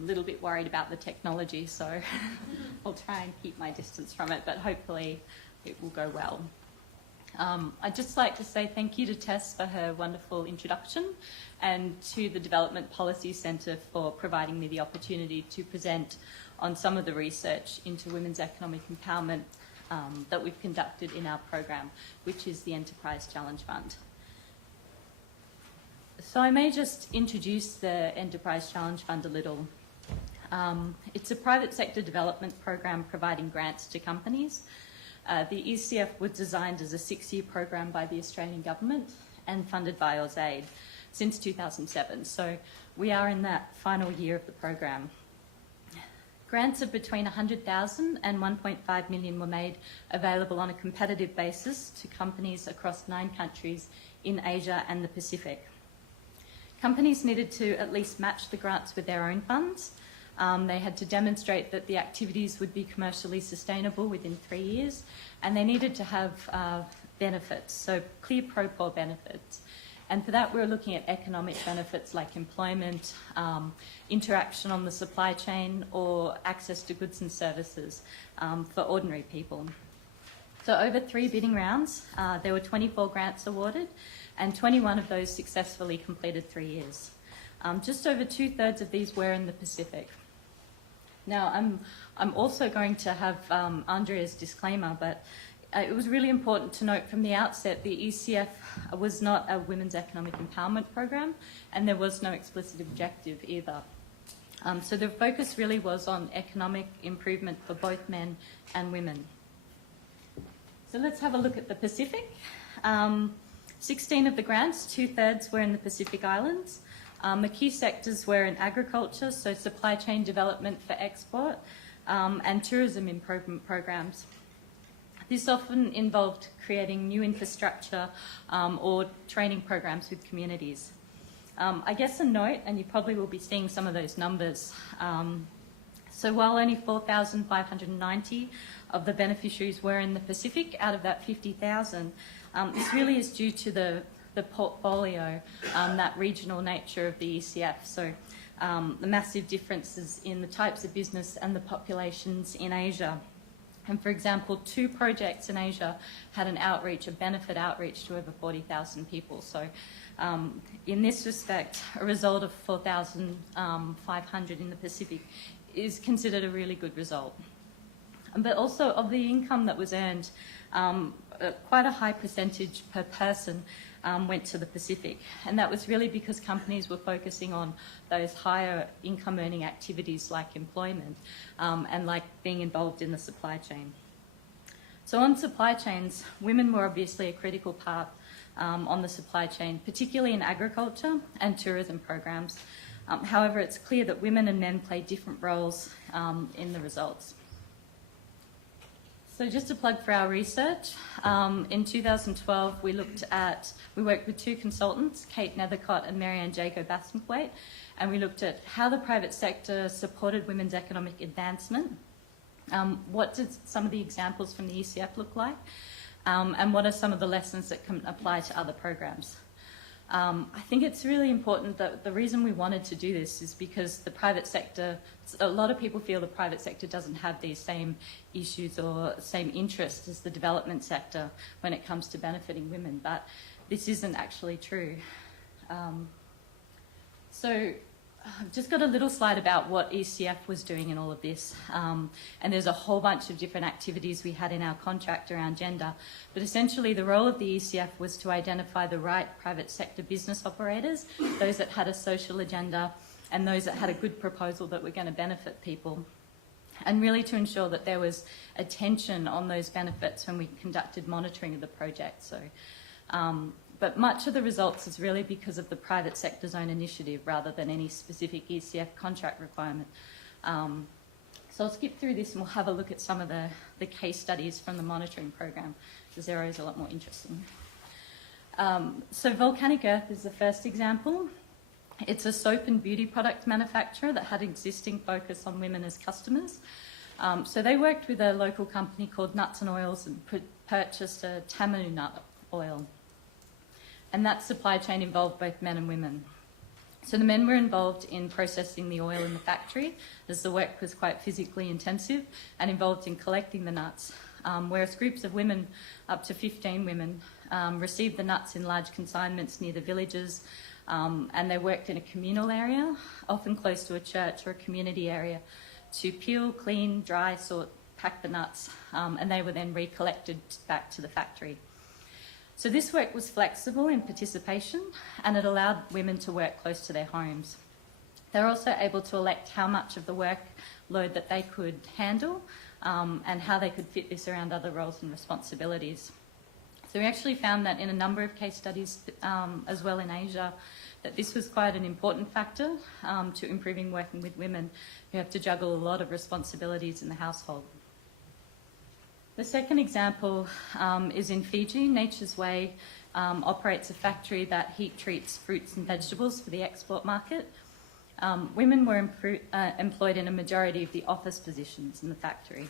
I'm a little bit worried about the technology, so I'll try and keep my distance from it, but hopefully it will go well. I'd just like to say thank you to Tess for her wonderful introduction and to the Development Policy Centre for providing me the opportunity to present on some of the research into women's economic empowerment that we've conducted in our program, which is the Enterprise Challenge Fund. So I may just introduce the Enterprise Challenge Fund a little. It's a private sector development program providing grants to companies. The ECF was designed as a 6-year program by the Australian government and funded by AusAid since 2007. So we are in that final year of the program. Grants of between $100,000 and $1.5 million were made available on a competitive basis to companies across 9 countries in Asia and the Pacific. Companies needed to at least match the grants with their own funds. They had to demonstrate that the activities would be commercially sustainable within 3 years, and they needed to have benefits, so clear pro-poor benefits. And for that, we're looking at economic benefits like employment, interaction on the supply chain, or access to goods and services for ordinary people. So over 3 bidding rounds, there were 24 grants awarded, and 21 of those successfully completed 3 years. Just over 2/3 of these were in the Pacific. Now, I'm also going to have Andrea's disclaimer, but it was really important to note from the outset the ECF was not a women's economic empowerment program, and there was no explicit objective either. So the focus really was on economic improvement for both men and women. So let's have a look at the Pacific. 16 of the grants, 2/3 were in the Pacific Islands. The key sectors were in agriculture, so supply chain development for export, and tourism improvement programs. This often involved creating new infrastructure or training programs with communities. I guess a note, and you probably will be seeing some of those numbers. So while only 4,590 of the beneficiaries were in the Pacific out of that 50,000, this really is due to the portfolio, that regional nature of the ECF. So the massive differences in the types of business and the populations in Asia. And for example, 2 projects in Asia had an outreach, a benefit outreach to over 40,000 people. So in this respect, a result of 4,500 in the Pacific is considered a really good result. But also of the income that was earned, quite a high percentage per person went to the Pacific. And that was really because companies were focusing on those higher income earning activities like employment and like being involved in the supply chain. So on supply chains, women were obviously a critical part on the supply chain, particularly in agriculture and tourism programs. However, it's clear that women and men play different roles in the results. So just a plug for our research. In 2012, we worked with 2 consultants, Kate Nethercott and Marianne Jago-Bassenthwaite, and we looked at how the private sector supported women's economic advancement. What did some of the examples from the ECF look like? And what are some of the lessons that can apply to other programs? I think it's really important that the reason we wanted to do this is because the private sector, a lot of people feel the private sector doesn't have these same issues or same interests as the development sector when it comes to benefiting women, but this isn't actually true. So I've just got a little slide about what ECF was doing in all of this. And there's a whole bunch of different activities we had in our contract around gender. But essentially the role of the ECF was to identify the right private sector business operators, those that had a social agenda and those that had a good proposal that were going to benefit people. And really to ensure that there was attention on those benefits when we conducted monitoring of the project. So, but much of the results is really because of the private sector's own initiative rather than any specific ECF contract requirement. So I'll skip through this and we'll have a look at some of the case studies from the monitoring program, because they're always a lot more interesting. So Volcanic Earth is the first example. It's a soap and beauty product manufacturer that had existing focus on women as customers. So they worked with a local company called Nuts and Oils and purchased a tamanu nut oil. And that supply chain involved both men and women. So the men were involved in processing the oil in the factory, as the work was quite physically intensive, and involved in collecting the nuts, whereas groups of women, up to 15 women, received the nuts in large consignments near the villages, and they worked in a communal area, often close to a church or a community area, to peel, clean, dry, sort, pack the nuts, and they were then recollected back to the factory. So this work was flexible in participation, and it allowed women to work close to their homes. They were also able to elect how much of the workload that they could handle, and how they could fit this around other roles and responsibilities. So we actually found that in a number of case studies, as well in Asia, that this was quite an important factor to improving working with women who have to juggle a lot of responsibilities in the household. The second example is in Fiji. Nature's Way operates a factory that heat treats fruits and vegetables for the export market. Women were employed in a majority of the office positions in the factory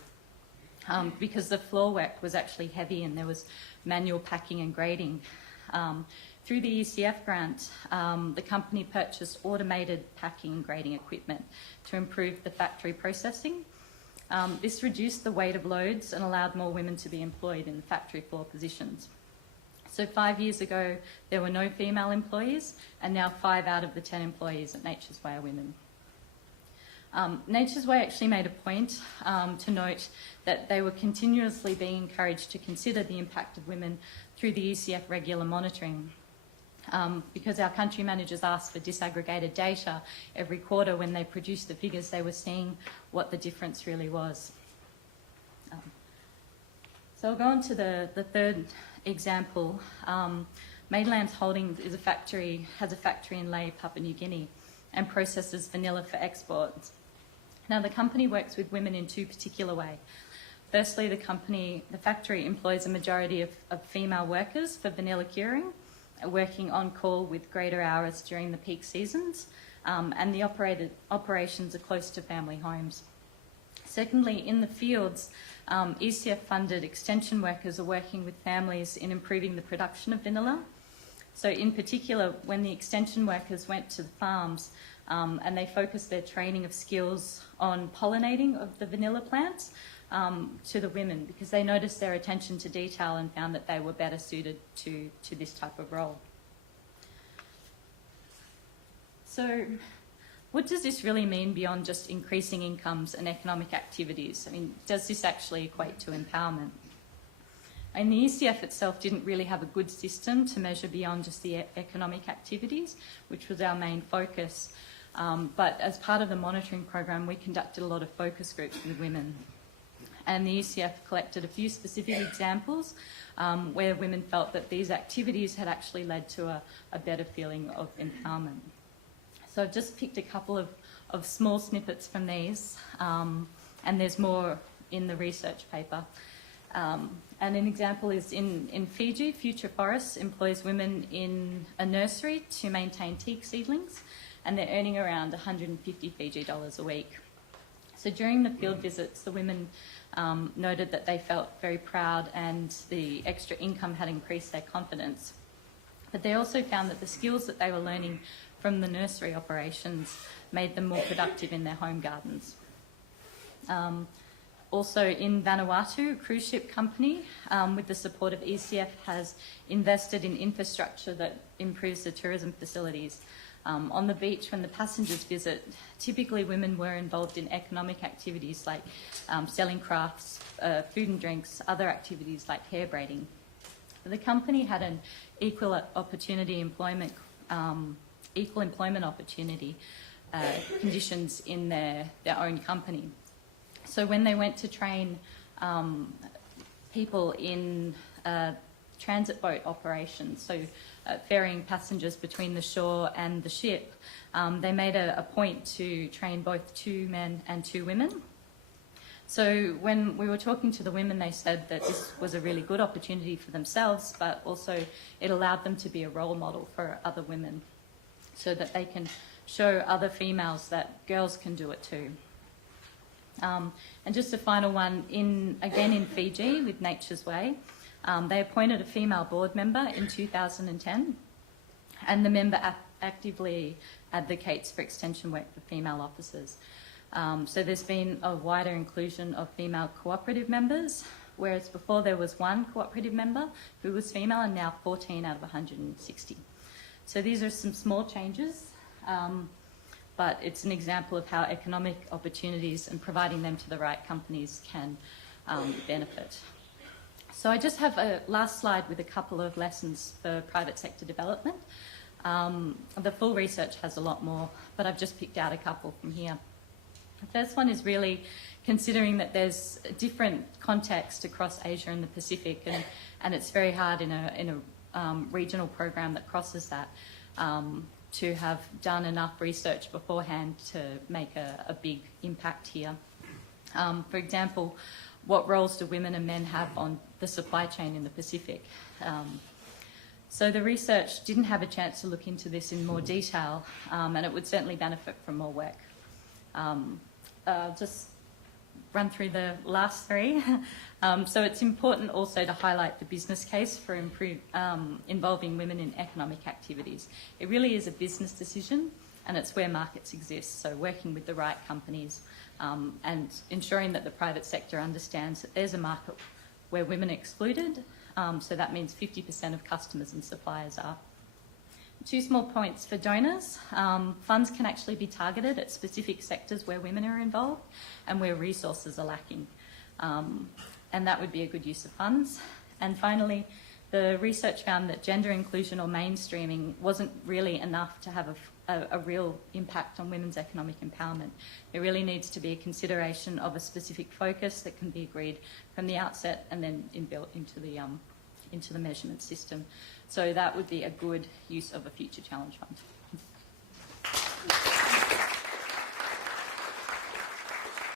because the floor work was actually heavy and there was manual packing and grading. Through the ECF grant, the company purchased automated packing and grading equipment to improve the factory processing. This reduced the weight of loads and allowed more women to be employed in the factory floor positions. So 5 years ago, there were no female employees, and now 5 out of the 10 employees at Nature's Way are women. Nature's Way actually made a point to note that they were continuously being encouraged to consider the impact of women through the ECF regular monitoring. Because our country managers asked for disaggregated data every quarter when they produced the figures, they were seeing what the difference really was. So I'll go on to the third example. Mainland Holdings has a factory in Lae, Papua New Guinea, and processes vanilla for export. Now the company works with women in 2 particular ways. Firstly, the factory employs a majority of female workers for vanilla curing, working on call with greater hours during the peak seasons, and the operations are close to family homes. Secondly, in the fields, ECF-funded extension workers are working with families in improving the production of vanilla. So in particular, when the extension workers went to the farms and they focused their training of skills on pollinating of the vanilla plants to the women, because they noticed their attention to detail and found that they were better suited to this type of role. So what does this really mean beyond just increasing incomes and economic activities? I mean, does this actually equate to empowerment? And the ECF itself didn't really have a good system to measure beyond just the economic activities, which was our main focus. But as part of the monitoring program, we conducted a lot of focus groups with women. And the ECF collected a few specific examples where women felt that these activities had actually led to a better feeling of empowerment. So I've just picked a couple of small snippets from these, and there's more in the research paper. And an example is in Fiji, Future Forests employs women in a nursery to maintain teak seedlings, and they're earning around 150 Fiji dollars a week. So during the field visits, the women noted that they felt very proud and the extra income had increased their confidence. But they also found that the skills that they were learning from the nursery operations made them more productive in their home gardens. Also in Vanuatu, a cruise ship company, with the support of ECF, has invested in infrastructure that improves the tourism facilities. On the beach, when the passengers visit, typically women were involved in economic activities like selling crafts, food and drinks, other activities like hair braiding. The company had an equal employment opportunity conditions in their own company. So when they went to train people in transit boat operations, so ferrying passengers between the shore and the ship, they made a point to train both 2 men and 2 women. So when we were talking to the women, they said that this was a really good opportunity for themselves, but also it allowed them to be a role model for other women so that they can show other females that girls can do it too. And just a final one, again in Fiji with Nature's Way, they appointed a female board member in 2010. And the member actively advocates for extension work for female officers. So there's been a wider inclusion of female cooperative members, whereas before there was one cooperative member who was female, and now 14 out of 160. So these are some small changes, but it's an example of how economic opportunities and providing them to the right companies can benefit. So I just have a last slide with a couple of lessons for private sector development. The full research has a lot more, but I've just picked out a couple from here. The first one is really considering that there's a different context across Asia and the Pacific, and it's very hard in a regional program that crosses that to have done enough research beforehand to make a big impact here. For example, what roles do women and men have on the supply chain in the Pacific? So the research didn't have a chance to look into this in more detail, and it would certainly benefit from more work. I'll just run through the last three. So it's important also to highlight the business case for involving women in economic activities. It really is a business decision, and it's where markets exist. So working with the right companies and ensuring that the private sector understands that there's a market where women are excluded. So that means 50% of customers and suppliers are. Two small points for donors. Funds can actually be targeted at specific sectors where women are involved and where resources are lacking. And that would be a good use of funds. And finally, the research found that gender inclusion or mainstreaming wasn't really enough to have a real impact on women's economic empowerment. There really needs to be a consideration of a specific focus that can be agreed from the outset and then inbuilt into the measurement system. So that would be a good use of a future challenge fund.